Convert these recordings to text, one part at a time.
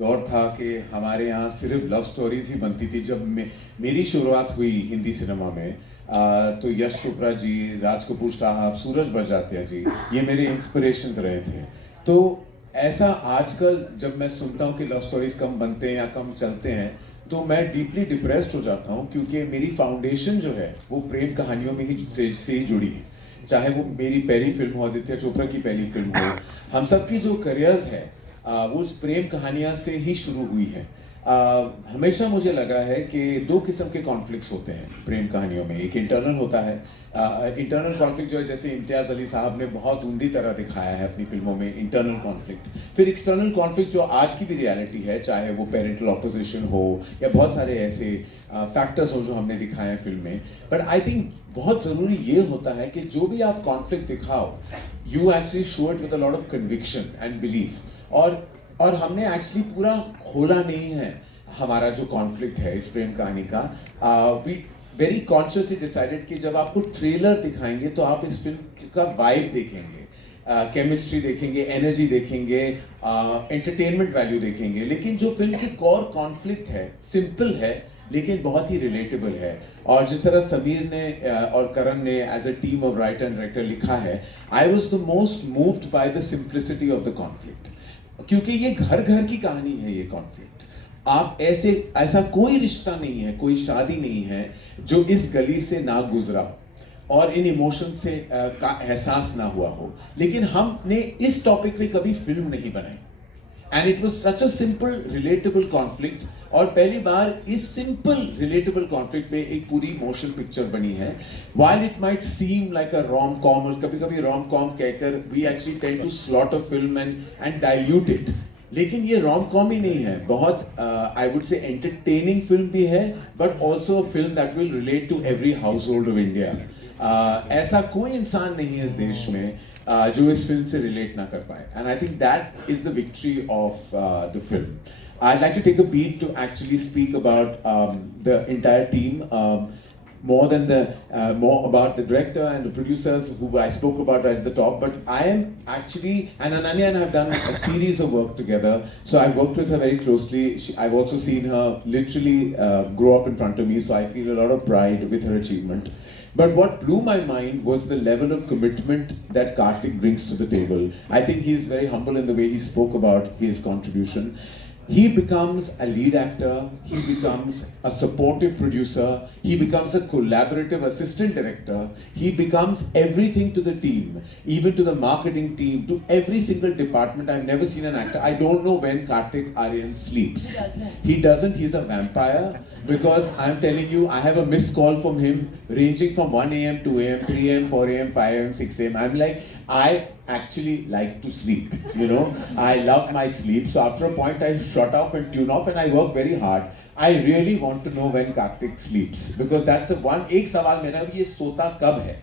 दौर था कि हमारे यहाँ सिर्फ लव स्टोरीज ही बनती थी। जब मेरी शुरुआत हुई हिंदी सिनेमा में तो यश चोपड़ा जी, राज कपूर साहब, सूरज बड़जात्या जी, ये मेरे इंस्पिरेशंस रहे थे। तो ऐसा आजकल जब मैं सुनता हूँ कि लव स्टोरीज कम बनते हैं या कम चलते हैं तो मैं डीपली डिप्रेस्ड हो जाता हूँ, क्योंकि मेरी फाउंडेशन जो है वो प्रेम कहानियों में ही से ही जुड़ी है। चाहे वो मेरी पहली फिल्म हो, आदित्य चोपड़ा की पहली फिल्म हो, हम सब की जो करियर्स है वो उस प्रेम कहानियाँ से ही शुरू हुई है। हमेशा मुझे लगा है कि दो किस्म के कॉन्फ्लिक्ट्स होते हैं प्रेम कहानियों में। एक इंटरनल होता है, इंटरनल कॉन्फ्लिक्ट जो है, जैसे इम्तियाज़ अली साहब ने बहुत उम्दी तरह दिखाया है अपनी फिल्मों में इंटरनल कॉन्फ्लिक्ट। फिर एक्सटर्नल कॉन्फ्लिक्ट जो आज की भी रियलिटी है, चाहे वो पेरेंटल ऑपोजिशन हो या बहुत सारे ऐसे फैक्टर्स हो जो हमने दिखाए हैं फिल्म में। बट आई थिंक बहुत ज़रूरी ये होता है कि जो भी आप कॉन्फ्लिक्ट दिखाओ, you actually show it with a lot of conviction and belief. और हमने एक्चुअली पूरा खोला नहीं है हमारा जो कॉन्फ्लिक्ट है इस प्रेम कहानी का। वी वेरी कॉन्शियसली डिसाइडेड कि जब आपको ट्रेलर दिखाएंगे तो आप इस फिल्म का वाइब देखेंगे, केमिस्ट्री देखेंगे, एनर्जी देखेंगे, एंटरटेनमेंट वैल्यू देखेंगे। लेकिन जो फिल्म की कोर कॉन्फ्लिक्ट है सिंपल है लेकिन बहुत ही रिलेटेबल है। और जिस तरह समीर ने और करण ने as a team of writer and director लिखा है, I was the most moved by the simplicity of the conflict. क्योंकि ये घर घर की कहानी है ये कॉन्फ्लिक्ट। आप ऐसा कोई रिश्ता नहीं है, कोई शादी नहीं है जो इस गली से ना गुजरा हो और इन इमोशन से का एहसास ना हुआ हो। लेकिन हमने इस टॉपिक पे कभी फिल्म नहीं बनाई and it was such a simple relatable conflict. और पहली बार इस सिंपल रिलेटेबल कॉन्फ्लिक्ट पे एक पूरी मोशन पिक्चर बनी है। While it might seem like a rom com, और कभी कभी रोम कॉम कहकर we actually tend to slot a film and dilute it, लेकिन ये रोम कॉम ही नहीं है, बहुत I would say entertaining film भी है, but also a film that will relate to every household of India. ऐसा कोई इंसान नहीं है इस देश में जो इस फिल्म से रिलेट ना कर पाए, and I think that is the victory of the film. I'd like to take a beat to actually speak about the entire team, more about the director and the producers who I spoke about right at the top. But I am actually, and Ananya and I have done a series of work together, so I've worked with her very closely. I've also seen her literally grow up in front of me, so I feel a lot of pride with her achievement. But what blew my mind was the level of commitment that Karthik brings to the table. I think he's very humble in the way he spoke about his contribution. He becomes a lead actor, he becomes a supportive producer, he becomes a collaborative assistant director, he becomes everything to the team, even to the marketing team, to every single department. I've never seen an actor, I don't know when Karthik Aaryan sleeps. He doesn't, he's a vampire, because I'm telling you, I have a missed call from him ranging from 1 a.m., 2 a.m., 3 a.m., 4 a.m., 5 a.m., 6 a.m. I'm like, I actually like to sleep, you know. I love my sleep. So after a point, I shut off and tune off and I work very hard. I really want to know when Karthik sleeps, because that's the one, एक सवाल मेरा भी, ये सोता कब है?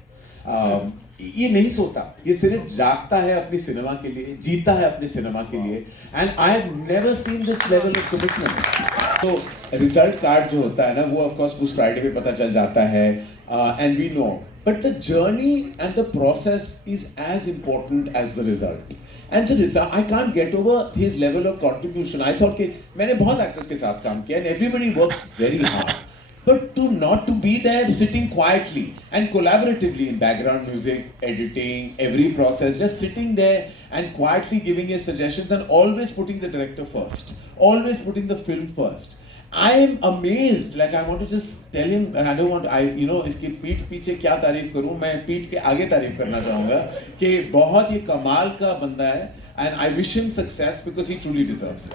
ये नहीं सोता, ये सिर्फ जागता है अपनी सिनेमा के लिए, जीता है अपने सिनेमा के लिए, and I have never seen this level of commitment. तो रिजल्ट कार्ड जो होता है ना, वो ऑफ कोर्स उस फ्राइडे पे पता चल जाता है, and we know, but the journey and the process is as important as the result. And the result, I can't get over his level of contribution. I thought कि मैंने बहुत actors के साथ काम किया and everybody works very hard. But not to be there sitting quietly and collaboratively in background music, editing, every process, just sitting there and quietly giving his suggestions and always putting the director first, always putting the film first. I am amazed, like I want to just tell him, and I don't want, you know, इसकी पीठ पीछे क्या तारीफ करूं, मैं पीठ के आगे तारीफ करना चाहूँगा कि बहुत ही कमाल का बंदा है, and I wish him success because he truly deserves it.